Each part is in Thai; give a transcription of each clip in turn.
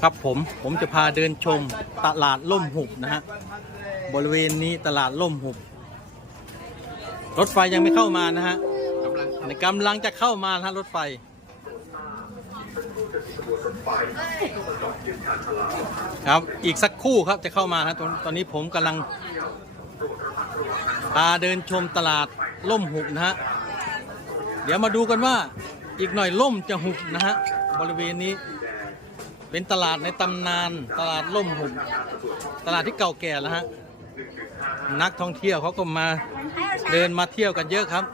ครับผมผมจะพาเดินชมตลาดล่มหุบนะฮะบริเวณนี้ตลาดล่มหุบ รถไฟยังไม่เข้ามานะฮะกำลังจะเข้ามาฮะรถไฟครับอีกสักคู่ครับจะเข้ามาครับตอนตอนนี้ผมกำลังพาเดินชมตลาดล่มหุบนะฮะเดี๋ยวมาดูกันว่าอีกหน่อยล่มจะหุบนะฮะบริเวณนี้ เป็นตลาดในตำนานตลาดล่มหุบตลาดที่เก่าแก่แล้วฮะนักท่องเที่ยวเขาก็มาเดินมาเที่ยวกันเยอะครับ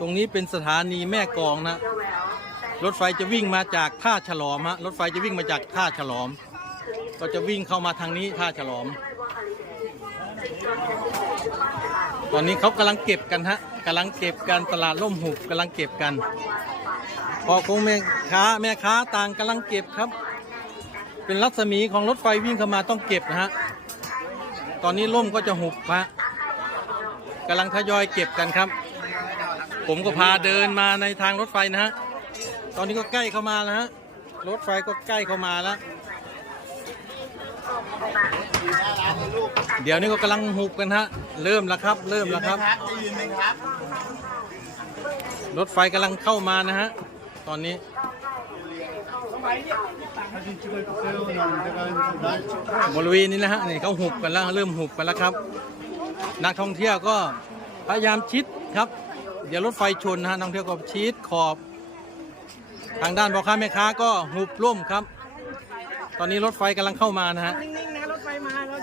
ตรงนี้เป็นสถานีแม่กองนะรถไฟจะวิ่งมาจากท่าฉลอมฮะรถไฟจะวิ่งมาจากท่าฉลอม ก็จะวิ่งเข้ามาทางนี้ท่าฉลอม ตอนนี้เขากำลังเก็บกันฮะกำลังเก็บกันตลาดล่มหุบกำลังเก็บกัน พอคงแม่ค้าแม่ค้าต่างกำลังเก็บครับ เป็นรัศมีของรถไฟวิ่งเข้ามาต้องเก็บนะฮะตอนนี้ล่มก็จะหุบฮะกำลังทยอยเก็บกันครับ ผมก็พาเดินมาในทางรถไฟนะฮะตอนนี้ก็ใกล้เข้ามาแล้วฮะรถไฟก็ใกล้เข้ามาแล้วเดี๋ยวนี้ก็กำลังหุบกันฮะ เริ่มแล้วครับ เริ่มแล้วครับจะยืนไหมครับรถไฟกำลังเข้ามานะฮะ ตอนนี้ บริเวณนี้นะฮะนี่เขาหุบกันแล้วเริ่มหุบกันแล้วครับ นักท่องเที่ยวก็พยายามชิดครับ เดี๋ยวรถไฟชนนะฮะนักท่องเที่ยวก็ชิดขอบ ทางด้านพ่อค้าแม่ค้าก็หุบร่มครับ ตอนนี้รถไฟกำลังเข้ามานะฮะนิ่งๆนะ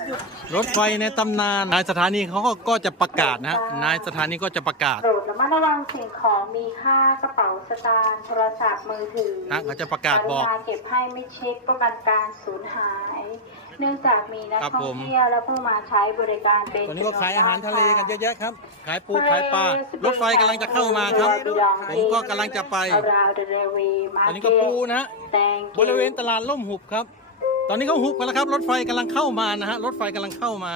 รถไฟมาเราหยุดรถไฟในตำนาน นายสถานีเขาก็ก็จะประกาศนะฮะนายสถานีก็จะประกาศโปรดระมัดระวังสิ่งของมีค่ากระเป๋าสตางค์โทรศัพท์มือถือฮะเขาจะประกาศบอก รุณเก็บให้ไม่เช็คป้องกันการสูญหาย เนื่องจากมีนักครับท่ผองม เที่ยวและผู้มาใช้บริการเป็นตอนนี้ก็ขายอาหารทะเลกันเยอะแยะครับ ขายปูขายปลารถไฟกำลังจะเข้ามาครับ ผมก็กำลังจะไป ตอนนี้ก็ปูนะฮะบริเวณตลาดล่มหุบครับ ตอนนี้เขาหุบกันแล้วครับ รถไฟกำลังเข้ามานะฮะรถไฟกำลังเข้ามา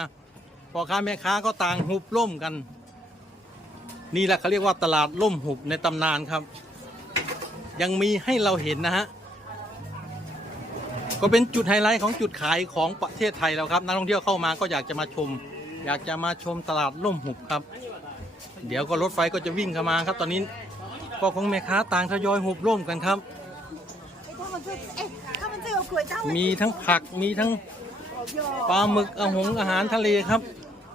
พ่อค้าแม่ค้าก็ต่างหุบล่มกัน นี่แหละเขาเรียกว่าตลาดล่มหุบในตำนานครับ ยังมีให้เราเห็นนะฮะก็เป็นจุดไฮไลท์ของจุดขายของประเทศไทยแล้วครับนักท่องเที่ยวเข้ามาก็อยากจะมาชม อยากจะมาชมตลาดล่มหุบครับ เดี๋ยวก็รถไฟก็จะวิ่งเข้ามาครับ ตอนนี้พ่อของแม่ค้าต่างทยอยหุบร่มกันครับ มันจะเอ๊ะข้าวมันจะเอาก๋วยเจ้ามีทั้งผักมีทั้งปลาหมึกอาหงอาหารทะเลครับ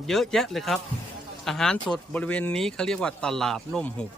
เยอะแยะเลยครับ อาหารสดบริเวณนี้เขาเรียกว่าตลาดน่มหุบ